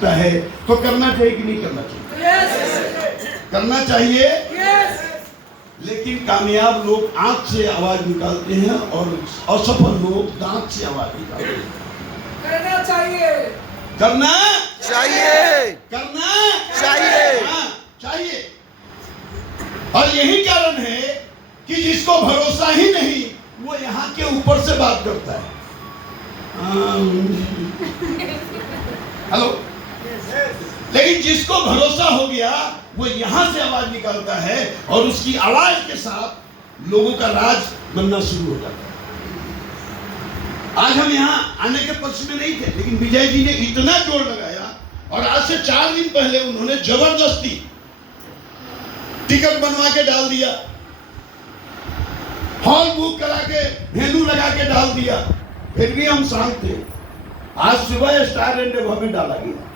है तो करना चाहिए कि नहीं करना चाहिए? करना चाहिए। लेकिन कामयाब लोग आंख से आवाज निकालते हैं और असफल लोग दांत से आवाज निकालते हैं। करना चाहिए, करना चाहिए, करना चाहिए। हाँ, चाहिए। और यही कारण है कि जिसको भरोसा ही नहीं वो यहाँ के ऊपर से बात करता है। हेलो। लेकिन जिसको भरोसा हो गया वो यहां से आवाज निकालता है और उसकी आवाज के साथ लोगों का राज बनना शुरू हो जाता है। आज हम यहाँ आने के पक्ष में नहीं थे, लेकिन विजय जी ने इतना जोर लगाया और आज से 4 दिन पहले उन्होंने जबरदस्ती टिकट बनवा के डाल दिया, हॉल बुक करा के वेन्यू लगा के डाल दिया। फिर भी हम शांत थे। आज सुबह स्टार रेंडेवो में डाला गया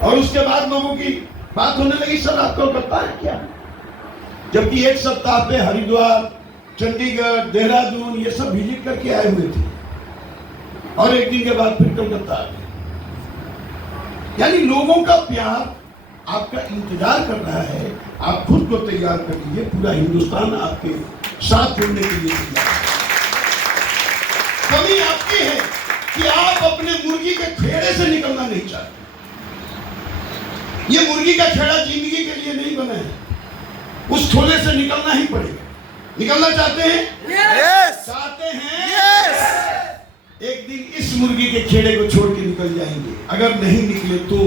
और उसके बाद लोगों की बात होने लगी, सर आप कोलकाता है क्या? जबकि एक सप्ताह पे हरिद्वार, चंडीगढ़, देहरादून ये सब विजिट करके आए हुए थे और एक दिन के बाद फिर कोलकाता आ गए। यानी लोगों का प्यार आपका इंतजार कर रहा है। आप खुद को तैयार कर लीजिए, पूरा हिंदुस्तान आपके साथ जुड़ने के लिए तैयार है। कमी आपकी है कि आप अपने मुर्गी के खेड़े से निकलना नहीं चाहते। ये मुर्गी का खेड़ा जिंदगी के लिए नहीं बना है, उस खोले से निकलना ही पड़ेगा। निकलना चाहते हैं? यस, चाहते हैं? यस। एक दिन इस मुर्गी के खेड़े को छोड़ के निकल जाएंगे। अगर नहीं निकले तो,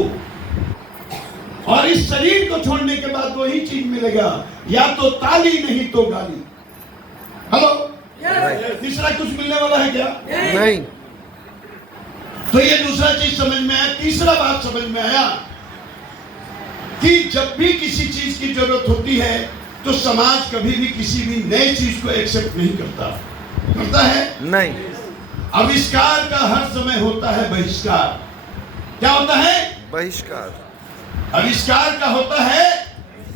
और इस शरीर को छोड़ने के बाद वही चीज मिलेगा, या तो ताली नहीं तो गाली। हेलो। तीसरा कुछ मिलने वाला है क्या? नहीं। तो ये दूसरा चीज समझ में आया। तीसरा बात समझ में आया कि जब भी किसी चीज की जरूरत होती है तो समाज कभी भी किसी भी नई चीज को एक्सेप्ट नहीं करता। करता है? नहीं। आविष्कार का हर समय होता है बहिष्कार। क्या होता है? बहिष्कार। आविष्कार का होता है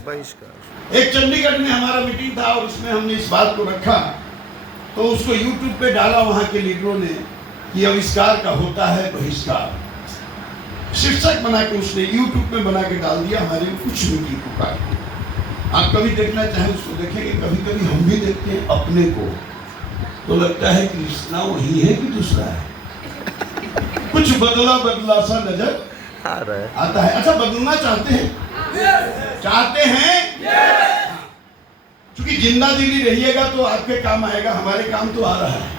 बहिष्कार। एक चंडीगढ़ में हमारा मीटिंग था और उसमें हमने इस बात को रखा तो उसको यूट्यूब पे डाला वहां के लीडरों ने कि आविष्कार का होता है बहिष्कार। शीर्षक बना के उसने यूट्यूब पे बना के डाल दिया हमारे कुछ मीटिंग को का। आप कभी देखना चाहें उसको देखेंगे। कभी कभी हम भी देखते हैं अपने को तो लगता है कि कृष्णा वही है कि दूसरा है। कुछ बदला बदला सा नजर आ रहा है, आता है। अच्छा, बदलना चाहते हैं? चाहते हैं? क्योंकि जिंदा दिली रहिएगा तो आपके काम आएगा। हमारे काम तो आ रहा है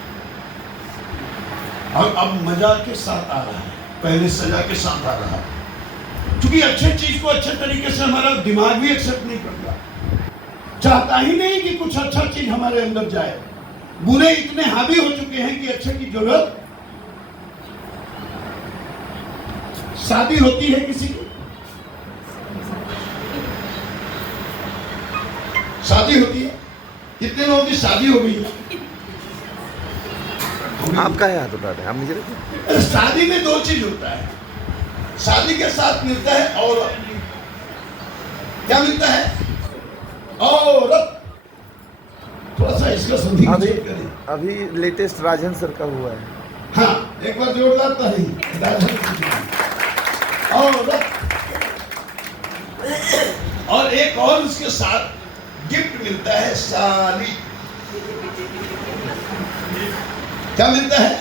और अब मजा के साथ आ रहा है, पहले सजा के साथ आ रहा है। क्योंकि अच्छे चीज को अच्छे तरीके से हमारा दिमाग भी एक्सेप्ट नहीं करता, चाहता ही नहीं कि कुछ अच्छा चीज हमारे अंदर जाए। बुरे इतने हावी हो चुके हैं कि अच्छे की जरूरत। शादी होती है किसी की, शादी होती है। कितने लोगों की शादी हो गई है? आपका हाथ उठा रहे हैं, आप मुझे रखिए। शादी में 2 चीज होता है। शादी के साथ मिलता है औरत। क्या मिलता है? औरत। थोड़ा सा इसका संधि करें। अभी लेटेस्ट राजन सर का हुआ है। हाँ, एक बार जोरदार ताली। औरत। और एक और उसके साथ गिफ्ट मिलता है, साली। क्या मिलता है?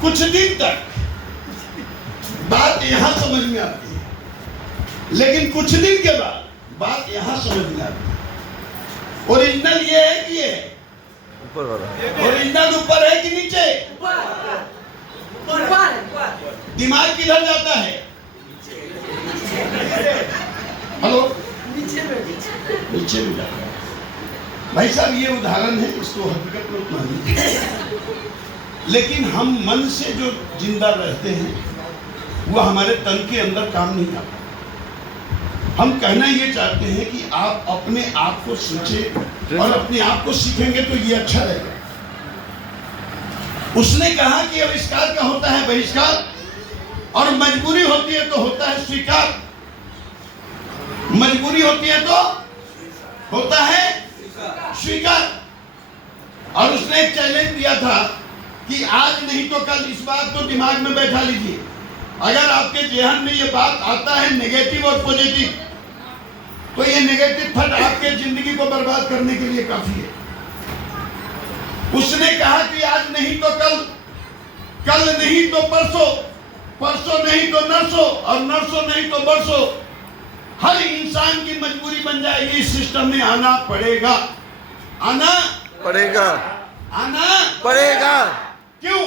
कुछ दिन तक बात यहां समझ में आती है, लेकिन कुछ दिन के बाद बात यहां समझ में आती है। ओरिजिनल ये है कि ये ऊपर वाला? ओरिजिनल ऊपर है कि नीचे? दिमाग किधर जाता है? हेलो। नीचे में जाता है। भाई साहब, ये उदाहरण है, इसको हकीकत में उतना नहीं। लेकिन हम मन से जो जिंदा रहते हैं वो हमारे तन के अंदर काम नहीं आता। हम कहना ये चाहते हैं कि आप अपने आप को सींचे और अपने आप को सीखेंगे तो ये अच्छा रहेगा। उसने कहा कि आविष्कार का होता है बहिष्कार और मजबूरी होती है तो होता है स्वीकार। मजबूरी होती है तो होता है स्वीकार। और उसने एक चैलेंज दिया था कि आज नहीं तो कल, इस बात को दिमाग में बैठा लीजिए। अगर आपके जहन में ये बात आता है नेगेटिव और पॉजिटिव, तो ये नेगेटिव थॉट आपके जिंदगी को बर्बाद करने के लिए काफी है। उसने कहा कि आज नहीं तो कल, कल नहीं तो परसों, परसों नहीं तो नरसों, और नरसों नहीं तो बरसों। हर इंसान की मजबूरी बन जाएगी, इस सिस्टम में आना पड़ेगा, आना पड़ेगा, आना पड़ेगा। क्यों?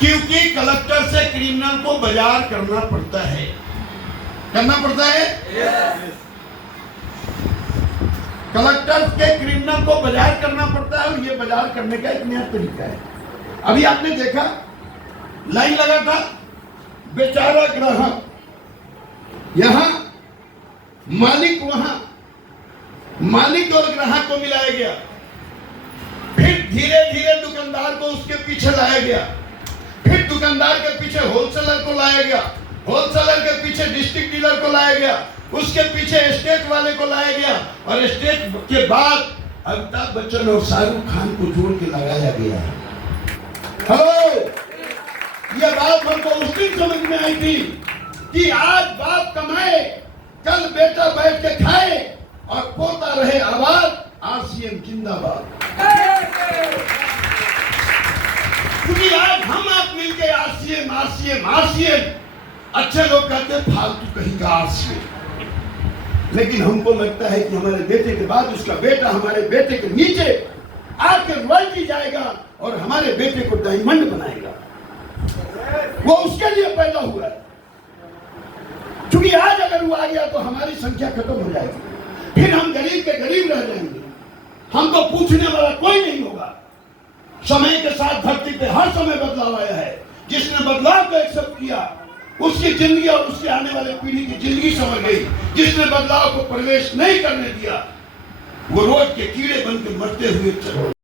क्योंकि कलेक्टर से क्रिमिनल को बाजार करना पड़ता है, करना पड़ता है। कलेक्टर के क्रिमिनल को बाजार करना पड़ता है, और ये बाजार करने का एक नया तरीका है। अभी आपने देखा लाइन लगा था, बेचारा ग्राहक यहां, मालिक वहां, मालिक और ग्राहक को मिलाया गया। फिर धीरे धीरे दुकानदार को उसके पीछे लाया गया, फिर दुकानदार के पीछे होलसेलर को लाया गया, होलसेलर के पीछे डिस्ट्रिक्ट डीलर को लाया गया, उसके पीछे स्टेट वाले को लाया गया, और स्टेट के बाद अमिताभ बच्चन और शाहरुख खान को जोड़ के लगाया गया। हेलो, यह बात हमको उस दिन समझ में आई थी कि आज बाप कमाए, कल बेटा बैठ के खाए, और पोता रहे आबाद। आरसीएम जिंदाबाद। क्योंकि आज हम आप मिलके आरसीएम आरसीएम आरसीएम, अच्छे लोग कहते हैं फालतू कहीं का आरसीएम, लेकिन हमको लगता है कि हमारे बेटे के बाद उसका बेटा हमारे बेटे के नीचे आके रॉयल्टी जाएगा और हमारे बेटे को डायमंड बनाएगा। वो उसके लिए पैदा हुआ है। क्योंकि आज अगर वो आ गया तो हमारी संख्या खत्म हो जाएगी, फिर हम गरीब के गरीब रह जाएंगे, हमको पूछने वाला कोई नहीं होगा। समय के साथ धरती पे हर समय बदलाव आया है। जिसने बदलाव को एक्सेप्ट किया, उसकी जिंदगी और उसके आने वाले पीढ़ी की जिंदगी समझ गई। जिसने बदलाव को प्रवेश नहीं करने दिया, वो रोज के कीड़े बन के मरते हुए चले।